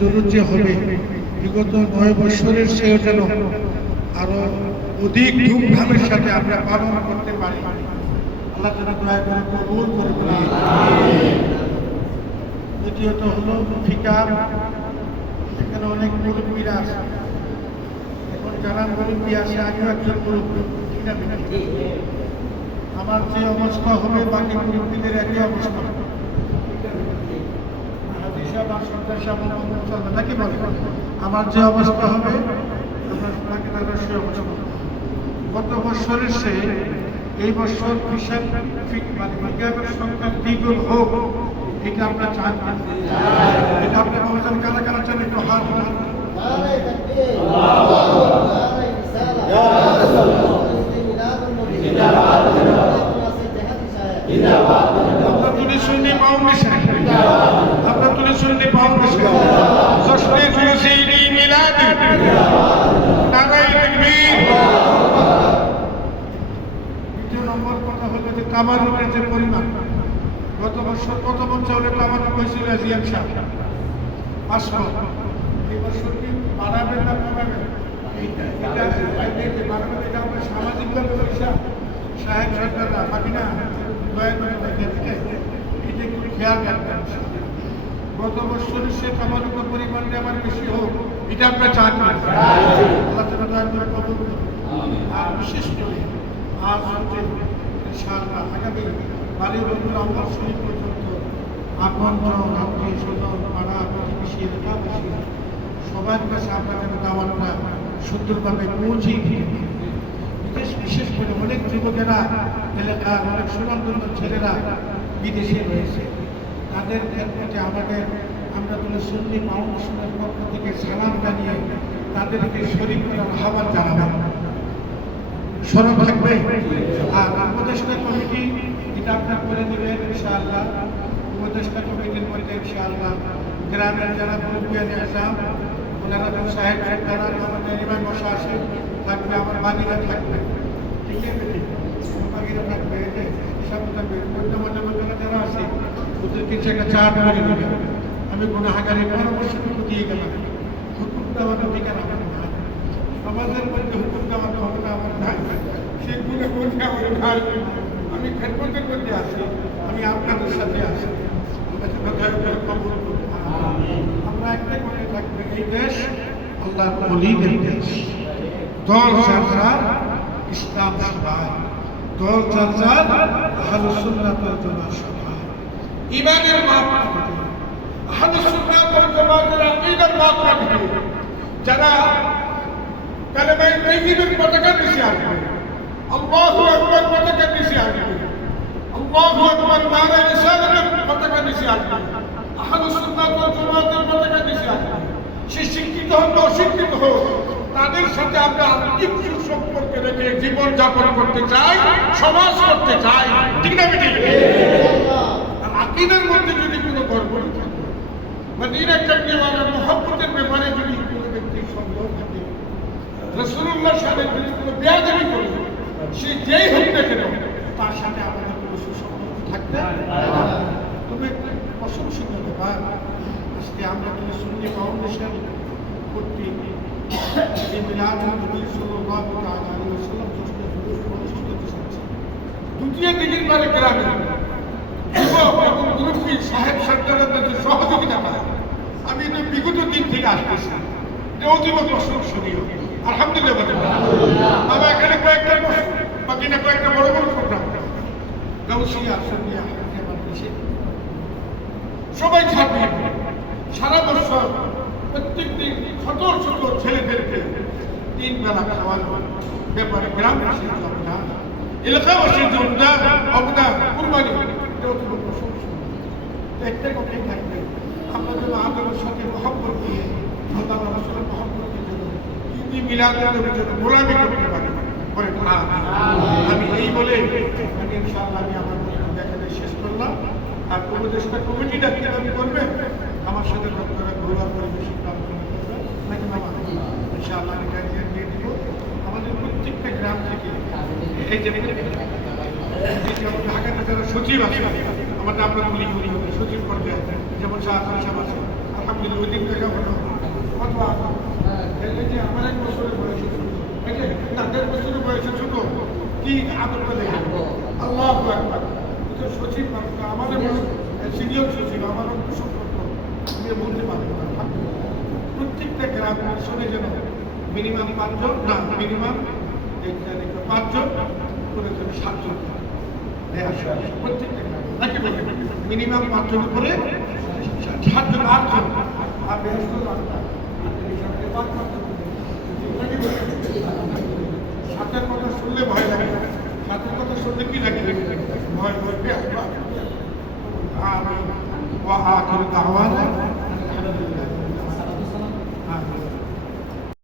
জরুর যে হবে বিগত 9 বছরের চেয়েও যেন আরো অধিক ধুমধামের সাথে আমরা পালন করতে পারি। আল্লাহ যেন দয়া করে কবুল করে বলি। দ্বিতীয়ত হলো ফিকার, এখানে অনেক মুরব্বীরা আছে। এখন যারা মুরব্বী আছে আমিও একজন মুরব্বী, ঠিক আছে? আমার যে অবস্থা হবে বাকি মুরব্বীদের একই অবস্থা নাকি বলে, আমার যে অবস্থা হবে গত বছরের সে এই বছর সংখ্যা দ্বিগুণ হোক, এটা আমরা চাই। এটা আপনি বলছেন কারা কারা চান একটু হাত আপনার তুলে শুননি ফাউন্ডেশন, আপনার তুলে শুননি ফাউন্ডেশন জশ্নে জুলুসি মিলাদ নারায়ে তাকবীর। দ্বিতীয় নম্বর কথা হলো যে তাবারুকের যে পরিমাণ, গত বছর কত বছর হলে তাবারুক হয়েছিল জিয়ান সাহেব 500, এই বছর কি বাড়াবে না কমাবে? এটা আমরা সামাজিকভাবে সাহেব সরকাররা বাকি না এটা একটু খেয়াল রাখবেন। গত বছর সে তাবারুকের পরিমাণটা আমার বেশি হোক, এটা আমরা চাই। আল্লাহ তাআলা কবুল করুন। আর বিশেষ করে আজ ইনশাআল্লাহ আগামী বালিগঞ্জের আল্লাহ শরীফ পর্যন্ত আপনজন আত্মীয় স্বজন পাড়া প্রতিবেশী এলাকাবাসী সবার কাছে আমরা যেন দাওয়াতটা সুন্দরভাবে পৌঁছে দিই। বিশেষ করে অনেক যুবকেরা এলাকার অনেক সুনামধন্য ছেলেরা বিদেশে রয়েছে, তাদের ক্ষেত্রে আমরা সুন্নি ফাউন্ডেশনের পক্ষ থেকে সালাম জানিয়ে তাদেরকে শরীক করার আহ্বান জানাবো। স্মরণ থাকবে। আর উপদেষ্টা কমিটি এটা আপনার করে দেবেন ইনশাআল্লাহ। উপদেষ্টা কমিটির মধ্যে ইনশাআল্লাহ গ্রামের যারা মুরব্বিয়ান আছেন ওনারা সাহেব যারা আমাদের ইমাম বসা আসে থাকবে, আমার বাদীরা থাকবে, ঠিক আছে? বাকিরা থাকবে, সব থাকবে। মধ্যে যারা আছে ওদের কিছু একটা চার্ট করে দেবে। আমি গুনাহগারের পরামর্শটুকু দিয়ে গেলাম। হুকুম দেওয়ার অধিকার আমার নাই, আমাদের মধ্যে হুকুম দেওয়ার ক্ষমতা আমার নাই। সেই গুণে বলতে আমার ভাই আমি খেদমতের মধ্যে আছি, আমি আপনাদের সাথে আছি। আমরা একটাই মনে থাকবে, এই দেশ আল্লাহর ওলিদের দেশ। দল যার ইসলাম সভায়, দল যার আহলুস সুন্নাত ওয়াল জামাত সভায়, ঈমানের মাপকাঠি, আহলুস সুন্নাত ওয়াল জামাতের আকীদার মাপকাঠি, যারা কালেমায়ে তাইয়্যিবের পতাকার নিচে আসবে, আল্লাহু আকবার পতাকার নিচে আসবে, আল্লাহু আকবার নারায়ে রিসালাতের পতাকার নিচে আসবে, আহলুস সুন্নাত ওয়াল জামাতের পতাকার নিচে আসবে। সে শিক্ষিত হোক বা অশিক্ষিত হোক, তাদের সাথে আমরা আত্মিক সুসম্পর্ক রেখে জীবন যাপন করতে চাই, সমাজ করতে চাই, ঠিক না? আর আকীদার মধ্যে যদি কোনো গড়বড় থাকে বা দিনের মহব্বতের ব্যাপারে যদি কোনো ব্যক্তির সন্দেহ থাকে, রাসূলুল্লাহ সাল্লাল্লাহু আলাইহি ওয়াসাল্লাম যদি কোনো বেয়াদবি করে, সে যেই হোক না কেন তার সাথে আমাদের কোনো সুসম্পর্ক থাকতে তবে প্রশংসনীয় ব্যাপার। আজকে আমরা যদি সুন্নি ফাউন্ডেশন কর্তৃক দ্বিতীয় দিনের পরে গ্রামে মুরব্বী সাহেব সরকারের মধ্যে সহযোগিতা পায়। আমি তো বিগত দিন থেকে আসতেছি, অতীব প্রশংসনীয়, আলহামদুলিল্লাহ। আমার এখানে কয়েকটা বাকি না কয়েকটা বড় বড় প্রোগ্রাম গাউসিয়া সন্ধ্যা সবাই ছাপিয়ে সারা বছর প্রত্যেক দিন ছোট ছোট ছেলেদেরকে 3 বেলা খাওয়ানোর ব্যাপারে গ্রামবাসীর অবদান, এলাকাবাসীর অবদান, কুরবানি, একটা কথাই থাকবে। আমরা যেন আদরের সাথে মহব্বত দিয়ে আল্লাহ রাসূলের মহব্বতের জন্য ঈদ মিলাদের জন্য গোলামি করতে পারি। আমি এই বলে আমি ইনশাআল্লাহ আমি আমার দেখাতে শেষ করলাম। আর উপদেষ্টা কমিটিটা কিভাবে করবে আমার সাথে ডক্টর ঘোরা পরিবেশন আলোচনা করবে নাকি বাবা ইনশাআল্লাহ আমি গাড়িয়ে দিয়ে দিব। আমাদের প্রত্যেকটা গ্রাম থেকে এই যে ঢাকাতে যারা সচিব আছে আমাদের আমরা বলি সচিব পর্যায়ে যেমন শাহ সাহেব আছে, ওই দিক থেকে কত আদর এই যে আমার 1 বছরের বয়সে এই যে না 1.5 বছরের বয়সে ছোট কি আদরটা দেখে আল্লাহ আকবার তো সচিব আমাদের সিনিয়র সচিব আমার অংশগ্রহণ নিয়ে বলতে পারবো না প্রত্যেকটা গ্রাম শুনে যেন মিনিমাম 5 জন না মিনিমাম 5 জন করে যেন 7 জন প্রত্যেকটা গ্রাম নাকি বলবেন মিনিমাম 5 জন করে 7 জন 8 জন আর বৃহস্পতিবার সাথের কথা শুনলে ভয় লাগে সাথের কথা শুনলে কি লাগে ভয় ভয় আর وآخر دعوانا